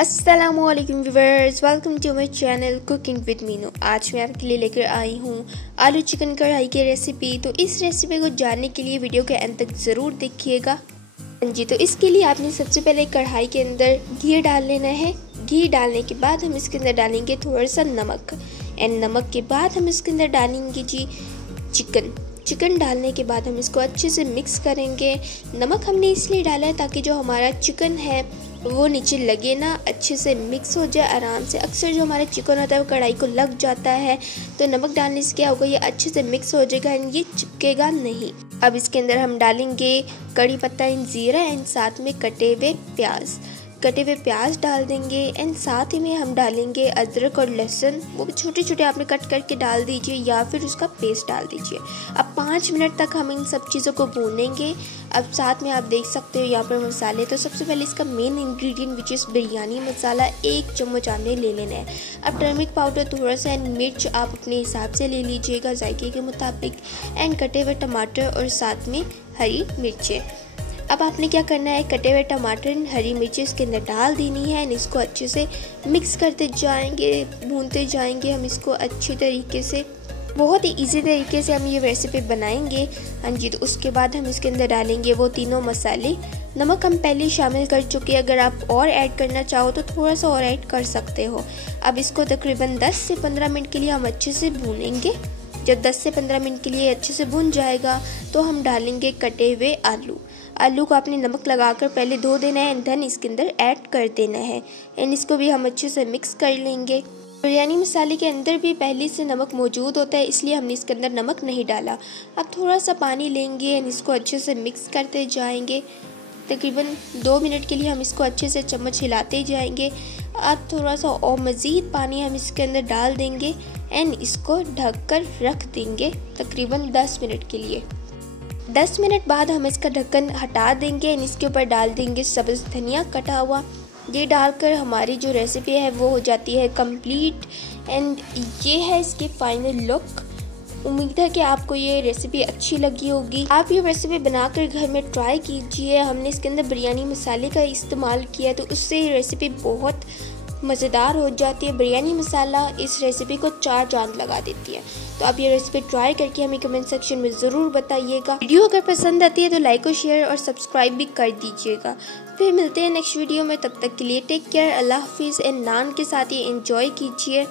अस्सलामुअलैकुम viewers, welcome to my channel cooking with Meenu. आज मैं आपके लिए लेकर आई हूँ आलू चिकन कढ़ाई की रेसिपी। तो इस रेसिपी को जानने के लिए वीडियो के अंत तक ज़रूर देखिएगा। जी, तो इसके लिए आपने सबसे पहले कढ़ाई के अंदर घी डाल लेना है। घी डालने के बाद हम इसके अंदर डालेंगे थोड़ा सा नमक, एंड नमक के बाद हम इसके अंदर डालेंगे जी चिकन डालने के बाद हम इसको अच्छे से मिक्स करेंगे। नमक हमने इसलिए डाला है ताकि जो हमारा चिकन है वो नीचे लगे ना, अच्छे से मिक्स हो जाए आराम से। अक्सर जो हमारा चिकन होता है वो कढ़ाई को लग जाता है, तो नमक डालने से क्या होगा, ये अच्छे से मिक्स हो जाएगा एंड ये चिपकेगा नहीं। अब इसके अंदर हम डालेंगे कड़ी पत्ता एंड ज़ीरा एंड साथ में कटे हुए प्याज डाल देंगे एंड साथ ही में हम डालेंगे अदरक और लहसुन। वो भी छोटे छोटे आपने कट करके डाल दीजिए या फिर उसका पेस्ट डाल दीजिए। अब 5 मिनट तक हम इन सब चीज़ों को भूनेंगे। अब साथ में आप देख सकते हो यहाँ पर मसाले। तो सबसे पहले इसका main ingredient which is biryani masala 1 चम्मच आपने ले लेना है। अब टर्मरिक पाउडर थोड़ा सा एंड मिर्च आप अपने हिसाब से ले लीजिएगा जायके के मुताबिक, एंड कटे हुए टमाटर और साथ में हरी मिर्चें। अब आपने क्या करना है, कटे हुए टमाटर हरी मिर्ची इसके अंदर डाल देनी है एंड इसको अच्छे से मिक्स करते जाएंगे, भूनते जाएंगे हम इसको अच्छी तरीके से। बहुत ही इजी तरीके से हम ये रेसिपी बनाएंगे। हाँ जी, तो उसके बाद हम इसके अंदर डालेंगे वो तीनों मसाले। नमक हम पहले शामिल कर चुके हैं, अगर आप और ऐड करना चाहो तो थोड़ा सा और ऐड कर सकते हो। अब इसको तकरीबन 10 से 15 मिनट के लिए हम अच्छे से भूनेंगे। जब 10 से 15 मिनट के लिए अच्छे से भून जाएगा तो हम डालेंगे कटे हुए आलू को आपने नमक लगाकर पहले धो देना है एंड देन इसके अंदर ऐड कर देना है एंड इसको भी हम अच्छे से मिक्स कर लेंगे। बिरयानी मसाले के अंदर भी पहले से नमक मौजूद होता है, इसलिए हमने इसके अंदर नमक नहीं डाला। अब थोड़ा सा पानी लेंगे एंड इसको अच्छे से मिक्स करते जाएंगे। तकरीबन 2 मिनट के लिए हम इसको अच्छे से चम्मच हिलाते जाएंगे। अब थोड़ा सा और मज़ीद पानी हम इसके अंदर डाल देंगे एंड इसको ढक कर रख देंगे तकरीबन 10 मिनट के लिए। 10 मिनट बाद हम इसका ढक्कन हटा देंगे एंड इसके ऊपर डाल देंगे सब्ज़ धनिया कटा हुआ। ये डालकर हमारी जो रेसिपी है वो हो जाती है कंप्लीट एंड ये है इसकी फाइनल लुक। उम्मीद है कि आपको ये रेसिपी अच्छी लगी होगी। आप ये रेसिपी बनाकर घर में ट्राई कीजिए। हमने इसके अंदर बिरयानी मसाले का इस्तेमाल किया तो उससे ये रेसिपी बहुत मज़ेदार हो जाती है। बिरयानी मसाला इस रेसिपी को 4 चांद लगा देती है। तो आप ये रेसिपी ट्राई करके हमें कमेंट सेक्शन में ज़रूर बताइएगा। वीडियो अगर पसंद आती है तो लाइक और शेयर और सब्सक्राइब भी कर दीजिएगा। फिर मिलते हैं नेक्स्ट वीडियो में, तब तक के लिए टेक केयर, अल्लाह हाफिज़ एंड नान के साथ ये एंजॉय कीजिए।